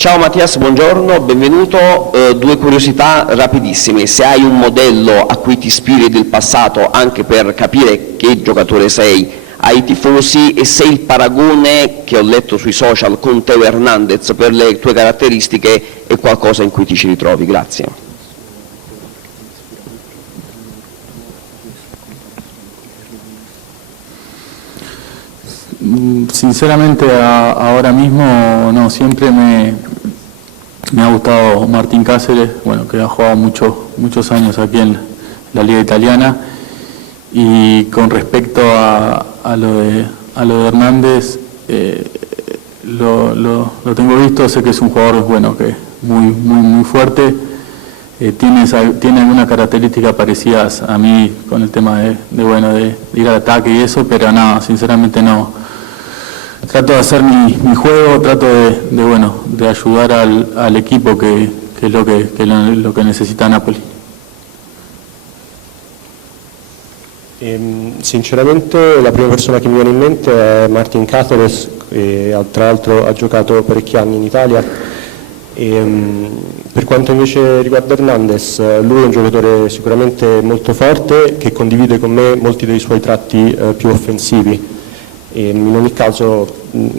Ciao Mattias, buongiorno, benvenuto. Due curiosità rapidissime. Se hai un modello a cui ti ispiri del passato anche per capire che giocatore sei ai tifosi, e se il paragone che ho letto sui social con Teo Hernandez per le tue caratteristiche è qualcosa in cui ti ci ritrovi. Grazie. Sinceramente ahora mismo no, siempre me ha gustado Martín Cáceres, bueno, que ha jugado muchos años aquí en la Liga Italiana, y con respecto a lo de Hernández, lo tengo visto, sé que es un jugador bueno, que muy fuerte, tiene algunas características parecidas a mí con el tema de ir al ataque y eso, pero no, sinceramente no. Trato de hacer mi juego, trato de ayudar al equipo, que es lo que necesita Napoli. Sinceramente la prima persona che mi viene in mente è Martín Cáceres, che tra l'altro ha giocato parecchi anni in Italia. Per quanto invece riguarda Hernandez, lui è un giocatore sicuramente molto forte, che condivide con me molti dei suoi tratti più offensivi. In ogni caso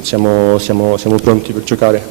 siamo pronti per giocare.